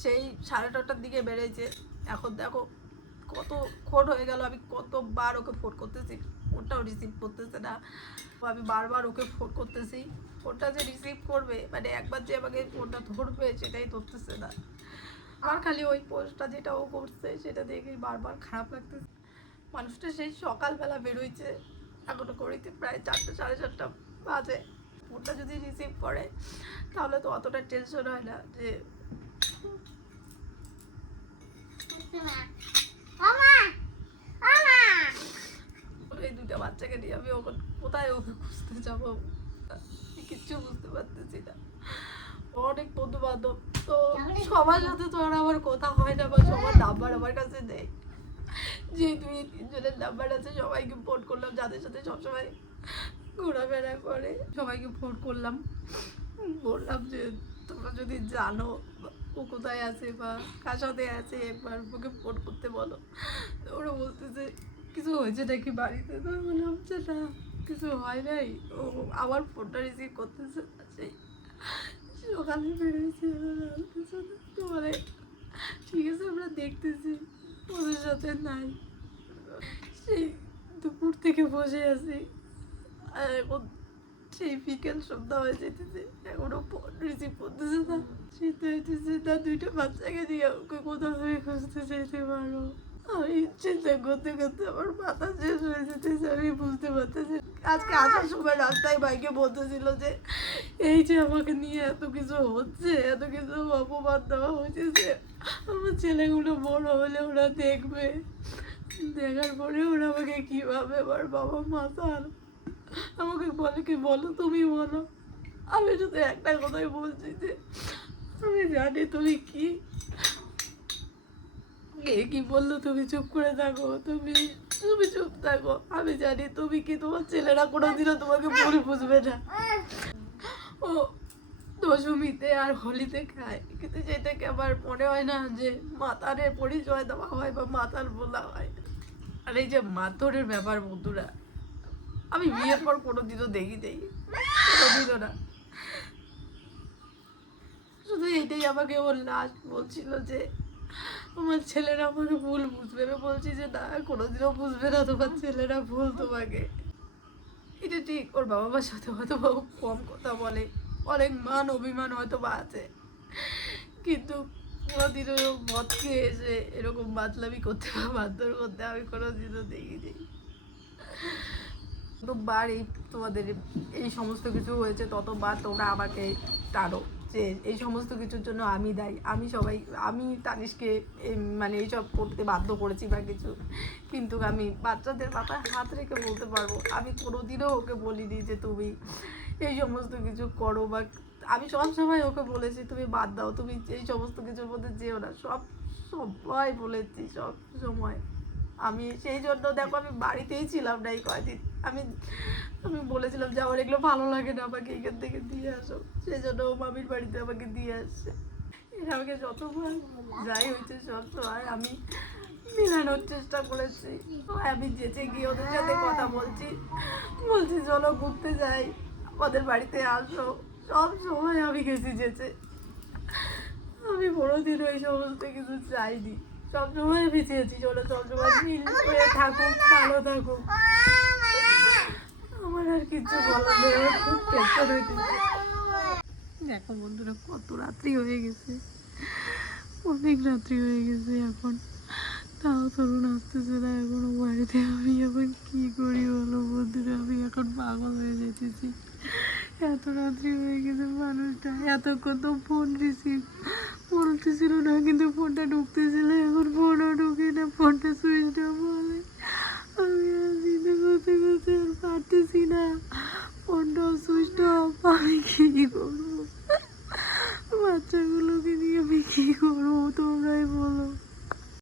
সেই 9:30টার দিকে বেড়েছে, এখন দেখো কতক্ষণ হয়ে গেল। আমি কতবার ওকে ফোন করতেছি, ফোনটাও রিসিভ করতেছে না। আমি বারবার ওকে ফোন করতেছি, ফোনটা যে রিসিভ করবে, মানে একবার যে আমাকে ফোনটা ধরবে সেটাই ধরতেছে না। আমার খালি ওই পোস্টটা যেটা ও করছে সেটা দেখে বারবার খারাপ লাগতেছে। মানুষটা সেই সকালবেলা বেরোইছে, এখনো করিতে প্রায় 4টা 4:30 বাজে। ফোনটা যদি রিসিভ করে তাহলে তো অতটা টেনশন হয় না যে এই দুটা বাচ্চাকে নিয়ে আমি কোথায় ওকে খুঁজতে যাবো, কিচ্ছু বুঝতে পারতেছি না। অনেক বন্ধু বান্ধব, তো সবার সাথে তো আর আমার কথা হয় না, বা সবার নাম্বার আমার কাছে নেই। যে 2-3 জনের নাম্বার আছে, সবাইকে ফোন করলাম, যাদের সাথে সবসময় ঘোরাফেরা করে সবাইকে ফোন করলাম, বললাম যে তোমরা যদি জানো ও কোথায় আছে বা কার সাথে আছে একবার ওকে ফোন করতে বলো। তো ওরা বলতেছে কিছু হয়েছে নাকি বাড়িতে। তো বললাম যে না, কিছু হয় নাই। ও আবার ফোনটা রিসিভ করতেছে, সেই সকালে বেরোয়েছে, তো বলে ঠিক আছে আমরা দেখতেছি, ওদের সাথে নাই। সেই দুপুর থেকে বসে আছি, আর এখন সেই বিকেল সন্ধ্যা হয়ে যেতেছে, এখনো ফোন রিসিভ করতেছে না। চিন্তা হইতেছে না, 2টা বাচ্চাকে দিয়ে ওকে কোথাভাবে খুঁজতে চাইতে পারো। আমি চিন্তা করতে করতে আমার মাথা শেষ হয়ে যেতেছে। আমি বুঝতে পারতেছি, আজকে আসার সময় রাস্তায় বাইকে বলতেছিল যে এই যে আমাকে নিয়ে এত কিছু হচ্ছে, এত কিছু অপমান দেওয়া হয়েছে, আমার ছেলেগুলো বড় হলে ওরা দেখবে, দেখার পরে ওরা আমাকে কিভাবে, আমার বাবা মাতাল আমাকে বলে কি বলো, তুমি বলো। আমি শুধু একটা কথাই বলছি যে আমি জানি তুমি কি কি বললো, তুমি চুপ করে থাকো, তুমি তুমি চুপ থাকো। আমি জানি তুমি কি, তোমার ছেলেরা কোনোদিনও তোমাকে ভুল বুঝবে না। ও দশমীতে আর হোলিতে খায়, কিন্তু সেটাকে আমার মনে হয় না যে মাতারের পরিচয় দেওয়া হয় বা মাতাল বলা হয়। আর এই যে মাথরের ব্যাপার বন্ধুরা, আমি বিয়ের পর কোনোদিনও দেখি নেই, কোনোদিনও না। শুধু এটাই আমাকে ওর লাস্ট বলছিল যে আমার ছেলেরা আমাকে ভুল বুঝবে। আমি বলছি যে না, কোনোদিনও বুঝবে না তোমার ছেলেরা ভুল তোমাকে। এটা ঠিক, ওর বাবা মার সাথে হয়তো বাবু কম কথা বলে, অনেক মান অভিমান হয়তো বা আছে, কিন্তু কোনোদিনও মদ খেয়ে এসে এরকম বাতলামি করতে বা মারধর করতে আমি কোনোদিনও দেখিনি। যতবার এই তোমাদের এই সমস্ত কিছু হয়েছে ততবার তোমরা আমাকে টানো যে এই সমস্ত কিছুর জন্য আমি দায়ী, আমি তানিশকে মানে এইসব করতে বাধ্য করেছি বা কিছু। কিন্তু আমি বাচ্চাদের মাথায় হাত রেখে বলতে পারবো, আমি কোনোদিনও ওকে বলিনি যে তুমি এই সমস্ত কিছু করো, বা আমি সব সময় ওকে বলেছি তুমি বাদ দাও, তুমি এই সমস্ত কিছুর মধ্যে যেও না, সবাই বলেছি সব সময়। আমি সেই জন্য দেখো আমি বাড়িতেই ছিলাম না এই কয়দিন। আমি আমি বলেছিলাম যে আমার এগুলো ভালো লাগে না, আমাকে এখান থেকে দিয়ে আসো, সেই জন্য ও মামির বাড়িতে আমাকে দিয়ে আসছে। এর আমাকে যতবার যাই হয়েছে সব সময় আমি মিলানোর চেষ্টা করেছি। আমি যেচে গিয়ে ওদের সাথে কথা বলছি, চলো ঘুরতে যাই, আমাদের বাড়িতে আসো, সব সময় আমি গেছি যেচে। আমি কোনোদিনও এই সমস্ত কিছু চাইনি, সবসময় আমি চেয়েছি চলো সবসময় মিল হয়ে থাকুক, ভালো থাকুক। আমার আর কিছু বলার নেই, আমার খুব টেনশন হইতেছে। দেখো বন্ধুরা, কত রাত্রি হয়ে গেছে, অনেক রাত্রি হয়ে গেছে এখন, তাও তরুণ আসতেছে না এখনো বাড়িতে। আমি এখন কি করি বলো বন্ধুরা, আমি এখন পাগল হয়ে যেতেছি। এত রাত্রি হয়ে গেছে, মানুষটা এতক্ষণ তো ফোন রিসিভ বলতেছিল না, কিন্তু ফোনটা ঢুকতেছিল, এখন ফোনও ঢুকে না, ফোনটা সুইচ অফ বলে। আমি আর চিন্তা করতে করতে আর পারতেছি না, ফোনটাও